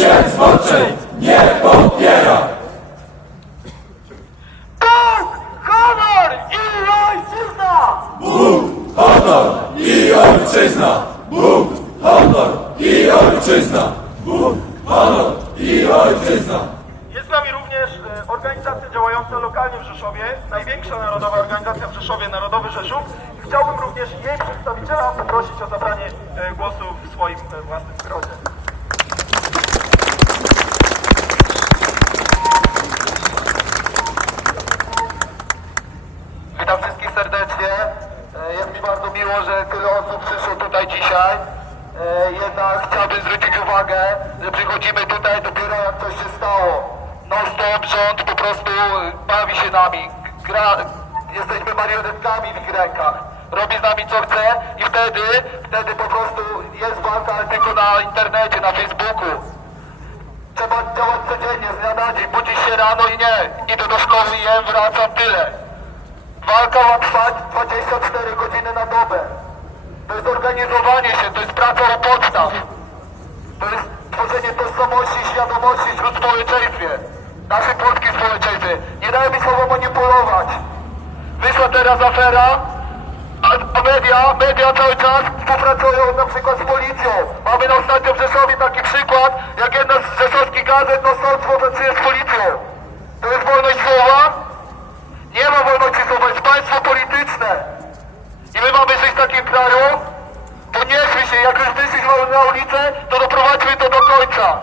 się zboczeń nie popiera! Bóg, honor i ojczyzna! Bóg, honor i ojczyzna! Bóg, honor i ojczyzna! Bóg, honor i ojczyzna! Jest z nami również e, organizacja działająca lokalnie w Rzeszowie, największa narodowa organizacja w Rzeszowie, Narodowy Rzeszów. Chciałbym również jej przedstawiciela poprosić o zabranie e, głosu w swoim e, własnym skronie. Witam wszystkich serdecznie. E, Jest mi bardzo miło, że tyle osób przyszło tutaj dzisiaj. E, Jednak chciałbym zwrócić uwagę, że przychodzimy tutaj dopiero jak coś się stało. Non-stop rząd po prostu bawi się nami. Gra, jesteśmy marionetkami w ich rękach. Robi z nami co chce i wtedy, wtedy po prostu jest walka ale tylko na internecie, na Facebooku. Trzeba działać codziennie, z dnia na dzień. Budzisz się rano i nie. Idę do szkoły, jem, wracam, tyle. Walka ma trwać 24 godziny na dobę. To jest organizowanie się, to jest praca u podstaw. To jest tworzenie tożsamości i świadomości wśród społeczeństwie. Naszym polskim społeczeństwie. Nie dajmy słowo manipulować. Wyszła teraz afera, a, media, media cały czas współpracują na przykład z policją. Mamy na ostatnio w Rzeszowie taki przykład, jak jedna z rzeszowskich gazet no sąd współpracuje z policją. To jest wolność słowa? Nie ma wolności słowa, jest państwo polityczne. I my mamy żyć w takim kraju? Ponieśmy się, jak już wyszliśmy ulicę, to doprowadźmy to do końca.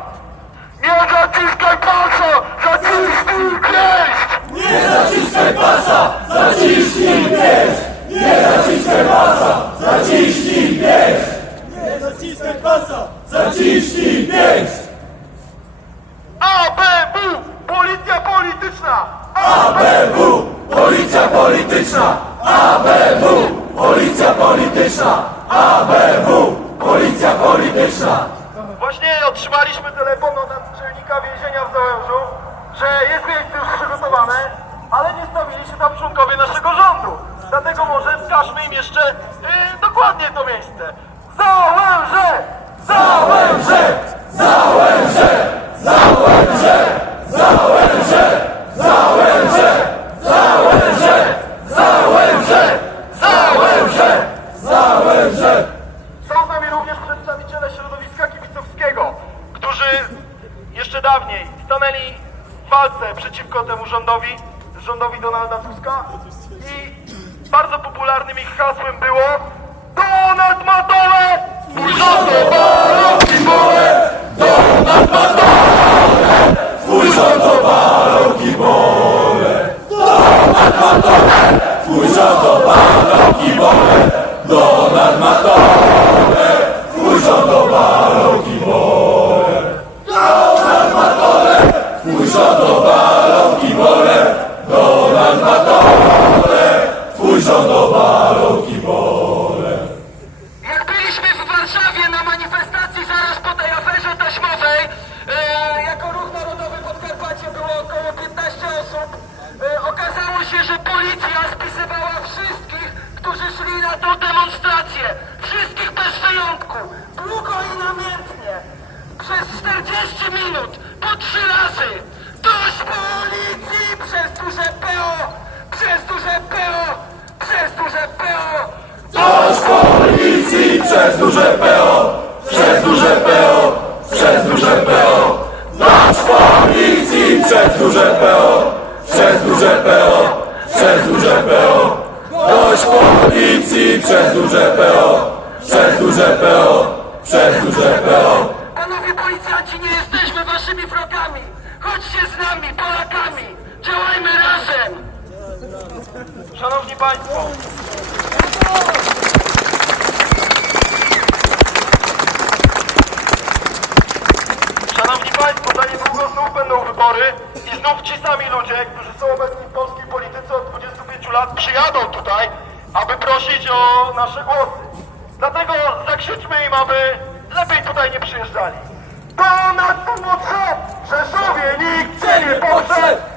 Nie zaciskaj pasa, zaciśnij klęść! Nie zaciskaj pasa, zaciśnij pięść! Nie zaciskaj pasa, zaciśnij pięść! Nie zaciskaj pasa, zaciśnij pięść! ABW! Policja polityczna! ABW, policja polityczna! ABW, policja polityczna! ABW, policja polityczna! Właśnie otrzymaliśmy telefon od naczelnika więzienia w Załężu, że jest miejsce już przygotowane, ale nie stawili się tam członkowie naszego rządu. Dlatego może wskażmy im jeszcze yy, dokładnie to miejsce. Załęże! Załęże! Załęże! Załęże! Załęże! Załęże! Załęże! Załęże! Załęże! Załęże! Są z nami również przedstawiciele środowiska kibicowskiego, którzy jeszcze dawniej stanęli w walce przeciwko temu rządowi, rządowi Donalda Tuska i bardzo popularnym ich hasłem było Donald ma dole! Mój Baroki bole! Donald ma dole! Twój rząd to baroki bole! Donald ma dole! Twój rząd to baroki bole! Donald ma dole! Twój rząd to baroki bole! Donald ma dole! Twój rząd to baroki bole! Donald ma dole! Bole! Jak byliśmy w Warszawie na manifestacji zaraz po tej aferze taśmowej, e, jako Ruch Narodowy Podkarpacie było około 15 osób, e, okazało się, że policja spisywała wszystkich, którzy szli na tą demonstrację. Wszystkich bez wyjątku. Długo i namiętnie. Przez 40 minut, po trzy razy. Dość policji przez duże PO! Przez duże PO! Przez duże PO! Dość policji przez duże PO, przez duże PO, przez duże PO. Dość policji przez duże PO, przez duże PO, przez duże PO. Dość policji przez duże PO, przez duże PO, przez duże PO. Panowie policjanci, nie jesteśmy waszymi wrogami! Chodźcie z nami, Polakami! Działajmy razem! Szanowni Państwo, wybory i znów ci sami ludzie, którzy są obecni w polskiej polityce od 25 lat, przyjadą tutaj, aby prosić o nasze głosy. Dlatego zakrzyczmy im, aby lepiej tutaj nie przyjeżdżali. Odszedł! W Rzeszowie nikt nie poprze!